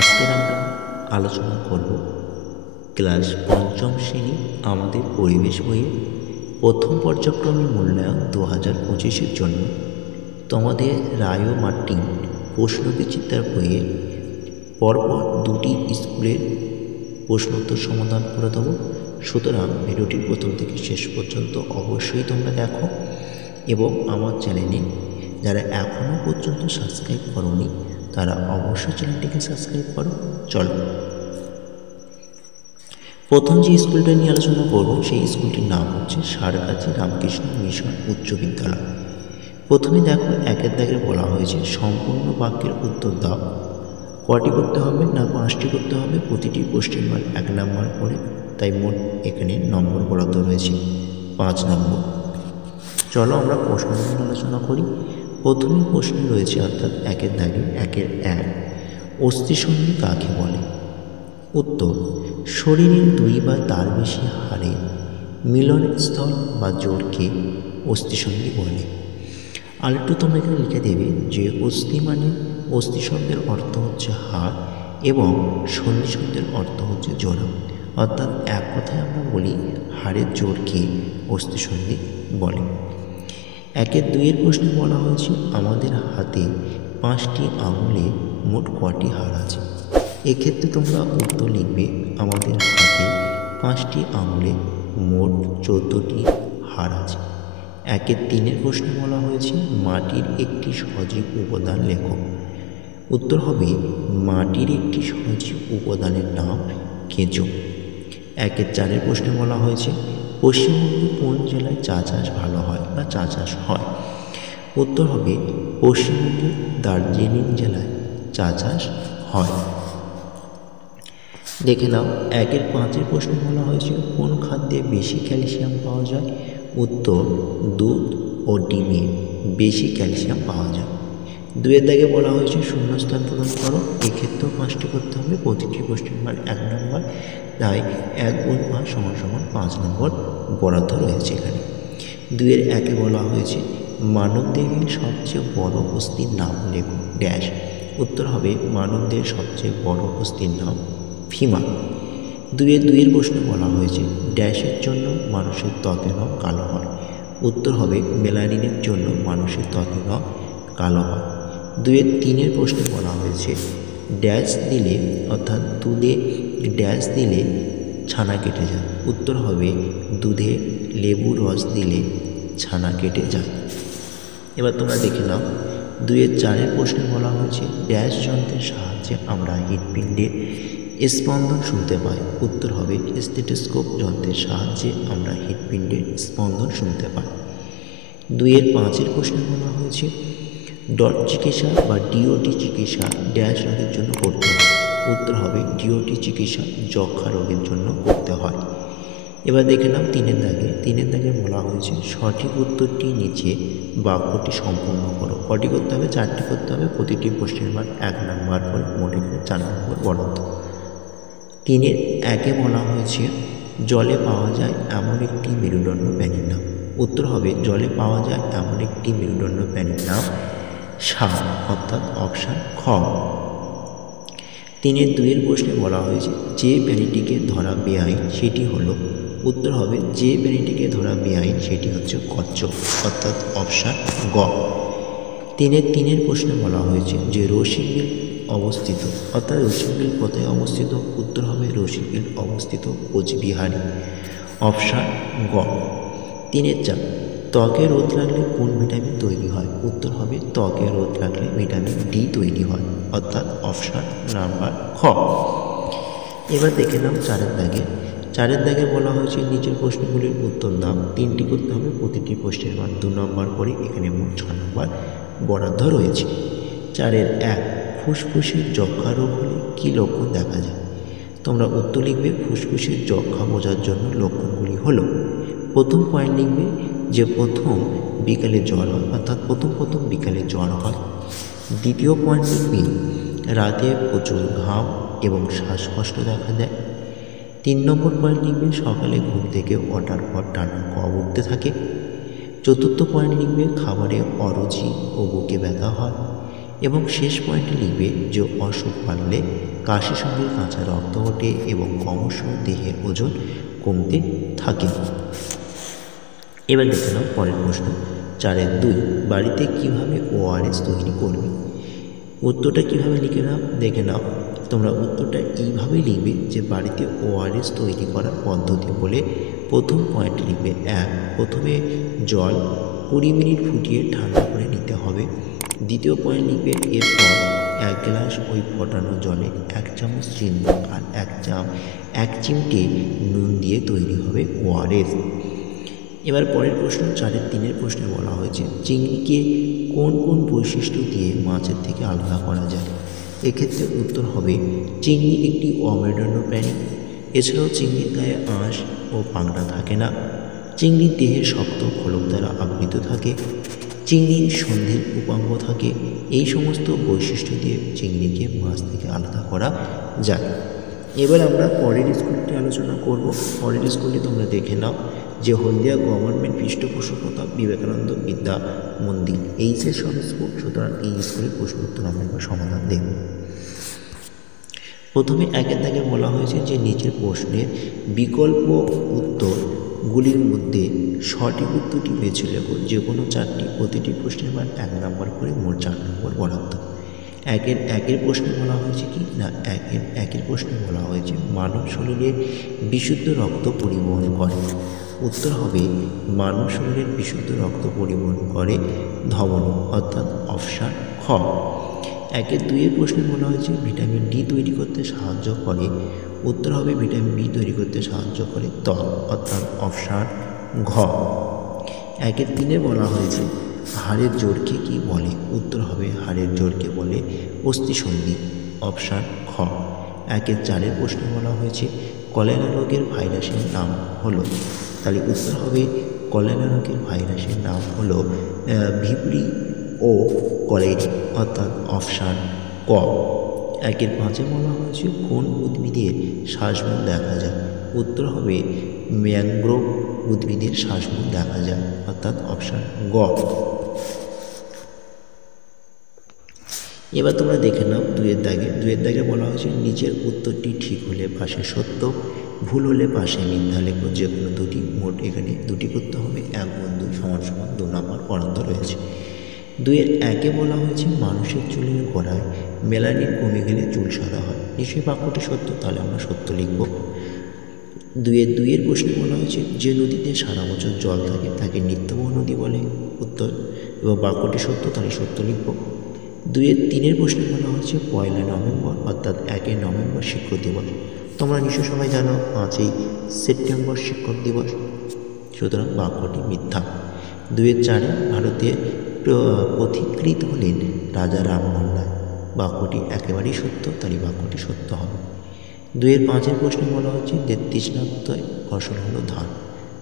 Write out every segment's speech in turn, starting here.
আজকের আমরা আলোচনা করব ক্লাস পঞ্চম শ্রেণী আমাদের পরিবেশ বইয়ের প্রথম পর্যায়ক্রমিক মূল্যায়ন 2025-এর জন্য তোমাদের রায় ও মার্টিন প্রশ্নবিচিত্রার বইয়ের পরপর দুটি স্কুলের প্রশ্নোত্তর সমাধান করে দেবো। সুতরাং ভিডিওটির প্রথম থেকে শেষ পর্যন্ত অবশ্যই তোমরা দেখো এবং আমার চ্যানেলে যারা এখনও পর্যন্ত সাবস্ক্রাইব করোনি তারা অবশ্যই চ্যানেলটিকে সাবস্ক্রাইব করো। চলো, প্রথম যে স্কুলটা নিয়ে আলোচনা করব সেই স্কুলটির নাম হচ্ছে সারগাছি রামকৃষ্ণ মিশন উচ্চ বিদ্যালয়। প্রথমে দেখো একের দাগে বলা হয়েছে সম্পূর্ণ বাক্যের উত্তর দাও। কটি করতে হবে না 5টি করতে হবে, প্রতিটি প্রশ্নের মান 1 নম্বর করে, তাই মোট এখানে নম্বর বরাদ্দ রয়েছে 5 নম্বর। চলো আমরা প্রশ্ন নিয়ে আলোচনা করি। প্রথমে প্রশ্নে রয়েছে অর্থাৎ একের দাগে 1 অস্থিসন্ধি কাকে বলে? উত্তর, শরীরের 2 বা তার বেশি হাড়ের মিলনস্থল বা জোড়কে অস্থিসন্ধি বলে। আরেকটু তোমরা এখানে লিখে দেবে যে অস্থি মানে অস্থি শব্দের অর্থ হচ্ছে হাড় এবং সন্ধি শব্দের অর্থ হচ্ছে জোড়া, অর্থাৎ এক কথায় আমরা বলি হাড়ের জোড়কে অস্থিসন্ধি বলে। 1-2 প্রশ্নে বলা হয়েছে আমাদের হাতে 5টি আঙুলে মোট কটি হাড় আছে? এক্ষেত্রে তোমরা উত্তর লিখবে আমাদের হাতে 5টি আঙুলে মোট 14টি হাড় আছে। 1-3 প্রশ্নে বলা হয়েছে মাটির একটি সজীব উপাদান লেখো। উত্তর হবে মাটির একটি সজীব উপাদানের নাম কেঁচো। 1-4 প্রশ্নে বলা হয়েছে পশ্চিমবঙ্গে কোন জেলায় চা চাষ ভালো হয় বা চা চাষ হয়? উত্তর হবে পশ্চিমবঙ্গের দার্জিলিং জেলায় চা চাষ হয়। দেখে নাও 1-5 প্রশ্নে বলা হয়েছে কোন খাদ্যে বেশি ক্যালসিয়াম পাওয়া যায়? উত্তর, দুধ ও ডিমে বেশি ক্যালসিয়াম পাওয়া যায়। 2 দাগে বলা হয়েছে শূন্যস্থান পূরণ করো। এক্ষেত্রেও 5টি করতে হবে, প্রতিটি প্রশ্নের মান 1 নম্বর, তাই 1 × 5 = 5 নম্বর বরাদ্দ রয়েছে এখানে। 2-1 বলা হয়েছে মানবদেহের সবচেয়ে বড় অস্থির নাম লেখো ড্যাশ। উত্তর হবে মানবদেহের সবচেয়ে বড় অস্থির নাম ফিমার। 2-2 প্রশ্নে বলা হয়েছে ড্যাশের জন্য মানুষের ত্বকের রং কালো হয়। উত্তর হবে মেলানিনের জন্য মানুষের ত্বকের রং কালো হয়। 2-3 প্রশ্নে বলা হয়েছে ড্যাশ দিলে অর্থাৎ দুধে ড্যাশ দিলে ছানা কেটে যায়। উত্তর হবে দুধে লেবুর রস দিলে ছানা কেটে যায়। এবার তোমরা দেখে নাও 2-4 প্রশ্নে বলা হয়েছে ড্যাশ যন্ত্রের সাহায্যে আমরা হৃৎপিণ্ডের স্পন্দন শুনতে পাই। উত্তর হবে স্টেথোস্কোপ যন্ত্রের সাহায্যে আমরা হৃৎপিণ্ডের স্পন্দন শুনতে পাই। 2-5 প্রশ্নে বলা হয়েছে ডট চিকিৎসা বা ডিওটি চিকিৎসা ড্যাশ রোগের জন্য করতে হয়। উত্তর হবে ডিওটি চিকিৎসা যক্ষা রোগের জন্য করতে হয়। এবার দেখে নাও 3 দাগে বলা হয়েছে সঠিক উত্তরটি নিচে বাক্যটি সম্পূর্ণ করো। কটি করতে হবে? 4টি করতে হবে, প্রতিটি প্রশ্নের মান 1 নম্বর করে, মোট এখানে 4 নম্বর বরাদ্দ। 3-1 বলা হয়েছে জলে পাওয়া যায় এমন একটি মেরুদণ্ড প্রাণীর নাম। উত্তর হবে জলে পাওয়া যায় এমন একটি মেরুদণ্ড প্রাণীর নাম সাপ, অর্থাৎ অপশান খ। 3-2 প্রশ্নে বলা হয়েছে যে প্রাণীটিকে ধরা বেআইন সেটি হলো। উত্তর হবে যে প্রাণীটিকে ধরা বেআইন সেটি হচ্ছে কচ্ছপ, অর্থাৎ অপশান গ। 3-3 প্রশ্নে বলা হয়েছে যে রসিকবিল অবস্থিত, অর্থাৎ রসিকবিল কোথায় অবস্থিত? উত্তর হবে রসিকবিল অবস্থিত কোচবিহারে, অপশান গ। 3-4 ত্বকে রোদ লাগলে কোন ভিটামিন তৈরি হয়? উত্তর হবে ত্বকে রোদ লাগলে ভিটামিন ডি তৈরি হয়, অর্থাৎ অপশান নাম্বার খ। এবার দেখে নাও 4 দাগে বলা হয়েছে নিচের প্রশ্নগুলির উত্তর দাও। 3টি করতে হবে, প্রতিটি প্রশ্নের মান 2 নম্বর করে, এখানে মোট 6 নম্বর বরাদ্দ রয়েছে। 4-1 ফুসফুসের যক্ষা রোগ হলে কী লক্ষণ দেখা যায়? তোমরা উত্তর লিখবে ফুসফুসের যক্ষা বোঝার জন্য লক্ষণগুলি হলো। প্রথম পয়েন্ট লিখবে যে প্রথম বিকালে জ্বর হয়, অর্থাৎ প্রথম বিকালে জ্বর হয়। দ্বিতীয় পয়েন্ট লিখবে রাতে প্রচুর ঘাম এবং শ্বাসকষ্ট দেখা দেয়। 3 নম্বর পয়েন্ট লিখবে সকালে ঘুম থেকে ওঠার পর টানা কফ উঠতে থাকে। 4র্থ পয়েন্ট লিখবে খাবারে অরুচি ও বুকে ব্যথা হয়। এবং শেষ পয়েন্টে লিখবে যে অসুখ বাড়লে কাশির সঙ্গে কাঁচা রক্ত ওঠে এবং ক্রমশ দেহের ওজন কমতে থাকে। এবার দেখে নাও পরের প্রশ্ন 4-2, বাড়িতে কিভাবে ORS তৈরি করবে? উত্তরটা কিভাবে লিখে নাও দেখে নাও। তোমরা উত্তরটা এইভাবেই লিখবে যে বাড়িতে ORS তৈরি করার পদ্ধতি বলে প্রথম পয়েন্ট লিখবে 1, প্রথমে জল 20 মিনিট ফুটিয়ে ঠান্ডা করে নিতে হবে। দ্বিতীয় পয়েন্ট লিখবে এরপর 1 গ্লাস ওই ফোটানো জলে 1 চামচ চিনি আর 1 চিমটে নুন দিয়ে তৈরি হবে ORS। এবার পরের প্রশ্ন 4-3 প্রশ্নে বলা হয়েছে চিংড়িকে কোন কোন বৈশিষ্ট্য দিয়ে মাছের থেকে আলাদা করা যায়? এক্ষেত্রে উত্তর হবে চিংড়ি একটি অমেরুদণ্ড প্রাণী। এছাড়াও চিংড়ির গায়ে আঁশ ও পাখনা থাকে না। চিংড়ির দেহে শক্ত খোলক দ্বারা আবৃত থাকে। চিংড়ির সন্ধির উপাঙ্গ থাকে। এই সমস্ত বৈশিষ্ট্য দিয়ে চিংড়িকে মাছ থেকে আলাদা করা যায়। এবার আমরা পরের স্কুলটি আলোচনা করব। পরের স্কুলটি তোমরা দেখে নাও যে হলদিয়া গভর্নমেন্ট পৃষ্ঠপোষকতা বিবেকানন্দ বিদ্যা মন্দির এইচএস সব স্কুল। সুতরাং এই স্কুলের প্রশ্ন উত্তর আমরা একবার সমাধান দেখব। প্রথমে 1 দাগে বলা হয়েছে যে নিচের প্রশ্নের বিকল্প উত্তরগুলির মধ্যে সঠিক উত্তরটি বেছে লেখো। যে কোনো 4টি, প্রতিটি প্রশ্নের মান 1 নম্বর করে, মোট 4 নম্বর বরাদ্দ। একের প্রশ্নে বলা হয়েছে কি না, একের প্রশ্নে বলা হয়েছে মানব শরীরে বিশুদ্ধ রক্ত পরিবহন করে। উত্তর হবে মানব শরীরের বিশুদ্ধ রক্ত পরিবহন করে ধমনী, অর্থাৎ অপশান খ। 1-2 প্রশ্নে বলা হয়েছে ভিটামিন ডি তৈরি করতে সাহায্য করে। উত্তর হবে ভিটামিন বি তৈরি করতে সাহায্য করে ত্বক, অর্থাৎ অপশান ঘ। 1-3 বলা হয়েছে হাড়ের জোড়কে কি বলে? উত্তর হবে হাড়ের জোড়কে বলে অস্থিসন্ধি, অপশান খ। 1-4 প্রশ্নে বলা হয়েছে কলেরা রোগের ভাইরাসের নাম হলো, তাহলে উত্তর হবে কলেরা রোগের ভাইরাসের নাম হলো ভিব্রি ও কলেরি, অর্থাৎ অপশান ক। 1-5 বলা হয়েছে কোন উদ্ভিদের শ্বাসমূল দেখা যায়? উত্তর হবে ম্যানগ্রোভ উদ্ভিদের শ্বাসমূল দেখা যায়, অর্থাৎ অপশান গ। এবার তোমরা দেখে নাও 2 দাগে বলা হয়েছে নিচের উত্তরটি ঠিক হলে পাশে সত্য, ভুল হলে পাশে মিথ্যা লেখো। যে কোনো দুটি, মোট এখানে দুটি করতে হবে। 1-2 = 2 নম্বর বরাদ্দ রয়েছে। 2-1 বলা হয়েছে মানুষের চুলের গোড়ায় মেলানিন কমে গেলে চুল সাদা হয়। নিশ্চয়ই বাক্যটি সত্য, তাহলে আমরা সত্য লিখব। 2-2 প্রশ্নে বলা হয়েছে যে নদীতে সারা বছর জল থাকে তাকে নিত্যবহ নদী বলে। উত্তর এবং বাক্যটি সত্য, তাহলে সত্য লিখব। 2-3 প্রশ্নে বলা হয়েছে 1 নভেম্বর অর্থাৎ 1 নভেম্বর শিক্ষক দিবস। তোমরা নিশ্চয় সবাই জানো 5 সেপ্টেম্বর শিক্ষক দিবস। সুতরাং বাক্যটি মিথ্যা। 2-4 ভারতে পথিকৃৎ হলেন রাজা রামমোহন রায়। বাক্যটি একেবারেই সত্য, তাই বাক্যটি সত্য হবে। 2-5 প্রশ্নে বলা হচ্ছে যে তৃষ্ণার্তয় ফসল হলো ধান,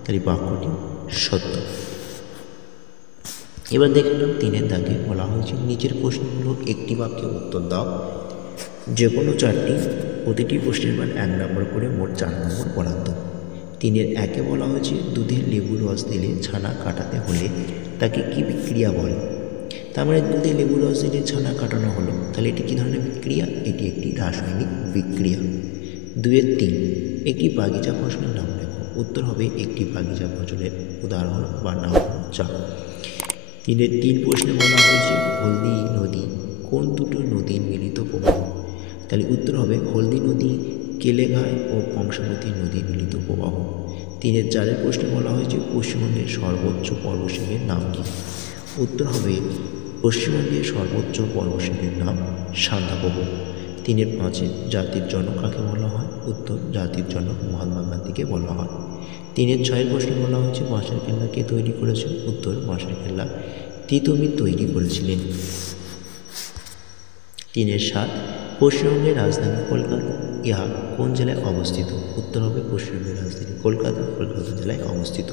তাই বাক্যটি সত্য। এবার দেখে নাও 3 দাগে বলা হয়েছে নিচের প্রশ্নগুলো একটি বাক্যে উত্তর দাও। যে কোনো 4টি, প্রতিটি প্রশ্নের মান 1 নম্বর করে, মোট 4 নম্বর বরাদ্দ। 3-1 বলা হয়েছে দুধে লেবুর রস দিলে ছানা কাটাতে হলে তাকে কি বিক্রিয়া বলে? তার মানে দুধে লেবুর রস দিলে ছানা কাটানো হলো, তাহলে এটি কী ধরনের বিক্রিয়া? এটি একটি রাসায়নিক বিক্রিয়া। 2-3 একটি বাগিচা ফসলের নাম লেখো। উত্তর হবে একটি বাগিচা ফসলের উদাহরণ বা নাম চা। 3 প্রশ্নে বলা হয়েছে হলদি নদী কোন দুটো নদীর মিলিত প্রবাহ? তাহলে উত্তর হবে হলদি নদী, কেলেঘাই ও কংসাবতী নদীর মিলিত প্রবাহ। 3-4 প্রশ্নে বলা হয়েছে পশ্চিমবঙ্গের সর্বোচ্চ পর্বতশৃঙ্গের নাম কি? উত্তর হবে পশ্চিমবঙ্গের সর্বোচ্চ পর্বতশৃঙ্গের নাম সান্দাকফু। 3-5 জাতির জনক কাকে বলা হয়? উত্তর জাতির জনক মহাত্মা গান্ধীকে বলা হয়। 3-6 প্রশ্নে বলা হয়েছে বাঁশের কেল্লা কে তৈরি করেছে? উত্তর বাঁশের কেল্লা তিতুমির তৈরি করেছিলেন। 3-7 পশ্চিমবঙ্গের রাজধানী কলকাতা, ইহা কোন জেলায় অবস্থিত? উত্তর হবে পশ্চিমবঙ্গের রাজধানী কলকাতা, কলকাতা জেলায় অবস্থিত।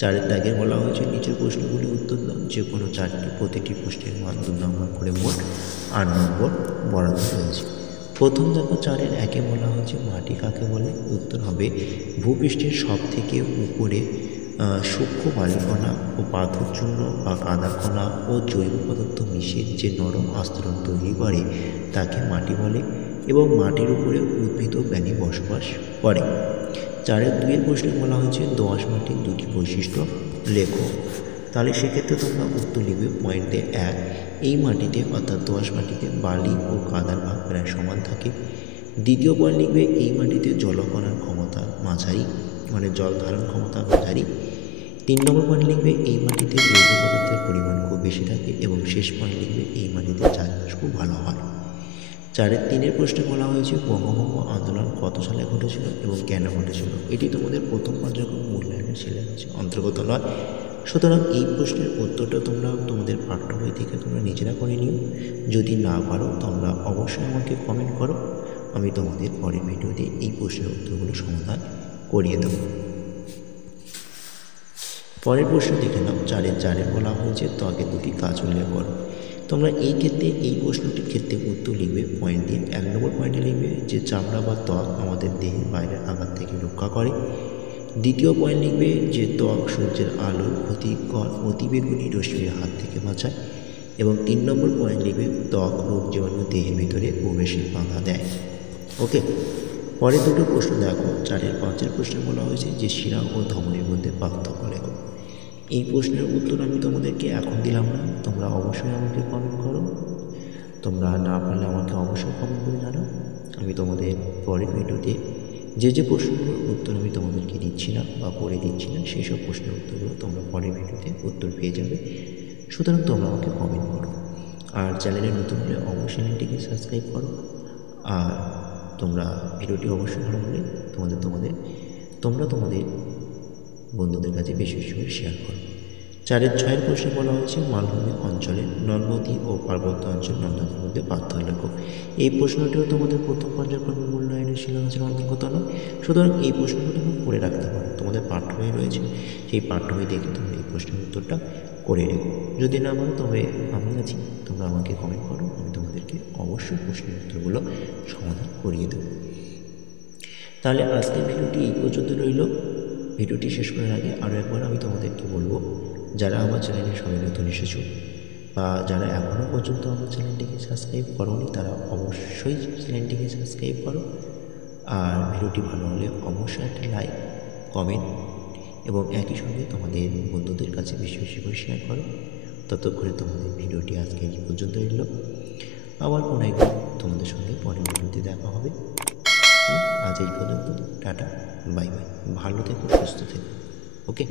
4 দাগে বলা হয়েছে নিচের প্রশ্নগুলি উত্তর দাও। যে কোনো 4টি, প্রতিটি প্রশ্নের মান 2 নম্বর করে, মোট 8 নম্বর বরাদ্দ রয়েছে। প্রথম দেখো 4-1 বলা হয়েছে মাটি কাকে বলে? উত্তর হবে ভূপৃষ্ঠের সব থেকে উপরে সূক্ষ্ম বালিকণা ও পাথর চূর্ণ বা কাদাকণা ও জৈব পদার্থ মিশিয়ে যে নরম আস্তরণ তৈরি করে তাকে মাটি বলে এবং মাটির উপরে উদ্ভিদ ও প্রাণী বসবাস করে। 4-2 প্রশ্নে বলা হয়েছে দোআঁশ মাটির দুটি বৈশিষ্ট্য লেখো। তাহলে সেক্ষেত্রে তোমরা উত্তর লিখবে পয়েন্টে 1, এই মাটিতে অর্থাৎ দোআঁশ মাটিতে বালি ও কাদার ভাগ প্রায় সমান থাকে। দ্বিতীয় পয়েন্ট লিখবে এই মাটিতে জলকণার ক্ষমতা মাঝারি, মানে জল ধারণ ক্ষমতা মাঝারি। 3 নম্বর পয়েন্ট লিখবে এই মাটিতে জৈব পদার্থের পরিমাণ খুব বেশি থাকে এবং শেষ পয়েন্ট লিখবে এই মাটিতে চাষবাস খুব ভালো হয়। 4-3 প্রশ্নে বলা হয়েছে বঙ্গভঙ্গ আন্দোলন কত সালে ঘটেছিল এবং কেন ঘটেছিল। এটি তোমাদের প্রথম পর্যায়ক্রম মূল্যায়নের সিলেবাসে অন্তর্গত নয়, সুতরাং এই প্রশ্নের উত্তরটা তোমরা তোমাদের পাঠ্য বই থেকে তোমরা নিজেরা করে নিও। যদি না পারো তোমরা অবশ্যই আমাকে কমেন্ট করো, আমি তোমাদের পরের ভিডিওতে এই প্রশ্নের উত্তরগুলো সমাধান করিয়ে দেবো। পরের প্রশ্ন দেখে নাও। 4-4 বলা হয়েছে ত্বকের দুটি কাজ উল্লেখ করো। তোমরা এই ক্ষেত্রে এই প্রশ্নটির ক্ষেত্রে উত্তর লিখবে পয়েন্ট দিয়ে। 1 নম্বর পয়েন্টে লিখবে যে চামড়া বা ত্বক আমাদের দেহের বাইরের আঘাত থেকে রক্ষা করে। দ্বিতীয় পয়েন্ট লিখবে যে ত্বক সূর্যের আলোর ক্ষতিকর অতিবেগুনি রশ্মির হাত থেকে বাঁচায়। এবং 3 নম্বর পয়েন্ট লিখবে ত্বক রোগ জীবাণু দেহের ভিতরে প্রবেশে বাধা দেয়। ওকে, পরের দুটো প্রশ্ন দেখো। 4-5 প্রশ্নে বলা হয়েছে যে শিরা ও ধমনীর মধ্যে পার্থক্য লেখো। এই প্রশ্নের উত্তর আমি তোমাদেরকে এখন দিলাম না, তোমরা অবশ্যই আমাকে কমেন্ট করো। তোমরা না পারলে আমাকে অবশ্যই কমেন্ট করে জানাও। আমি তোমাদের পরের ভিডিওতে যে প্রশ্নগুলোর উত্তর আমি তোমাদেরকে দিচ্ছি না বা করে দিচ্ছি না, সেই সব প্রশ্নের উত্তরগুলো তোমরা পরের ভিডিওতে উত্তর পেয়ে যাবে। সুতরাং তোমরা আমাকে কমেন্ট করো। আর চ্যানেলে নতুন হলে অবশ্যই চ্যানেলটিকে সাবস্ক্রাইব করো। আর তোমরা ভিডিওটি অবশ্যই ভালো হলে তোমরা তোমাদের বন্ধুদের কাছে বেশি বেশি করে শেয়ার করো। 4-6 প্রশ্নে বলা হয়েছে মালভূমি অঞ্চলে নদ-নদী ও পার্বত্য অঞ্চল নদ-নদীর মধ্যে পার্থক্য লেখো। এই প্রশ্নটিও তোমাদের প্রথম পর্যায়ক্রমে মূল্যায়নের সিলেবাসের অন্তর্গত নয়, সুতরাং এই প্রশ্নটা তোমরা করে রাখতে পারো। তোমাদের পাঠ্য বই রয়েছে, সেই পাঠ্য বই দেখে তোমরা এই প্রশ্নের উত্তরটা করে রেখো। যদি না পারো তবে আমি আছি, তোমরা আমাকে কমেন্ট করো, আমি তোমাদেরকে অবশ্যই প্রশ্নের উত্তরগুলো সমাধান করিয়ে দেবো। তাহলে আজকের ভিডিওটি এই পর্যন্ত রইল। ভিডিওটি শেষ করার আগে আরও একবার আমি তোমাদেরকে বলবো, যারা আমার চ্যানেলে সবাই নতুন এসেছো বা যারা এখনও পর্যন্ত আমার চ্যানেলটিকে সাবস্ক্রাইব করোনি তারা অবশ্যই চ্যানেলটিকে সাবস্ক্রাইব করো। আর ভিডিওটি ভালো হলে অবশ্যই একটা লাইক, কমেন্ট এবং একই সঙ্গে তোমাদের বন্ধুদের কাছে বেশি বেশি করে শেয়ার করো। ততক্ষণে তোমাদের ভিডিওটি আজকে এই পর্যন্ত রইল। আবার কোনো একদিন তোমাদের সঙ্গে পরের ভিডিওতে দেখা হবে। আজ এই পর্যন্ত, টাটা, বাই বাই, ভালো থেকো, সুস্থ থেকো। ওকে।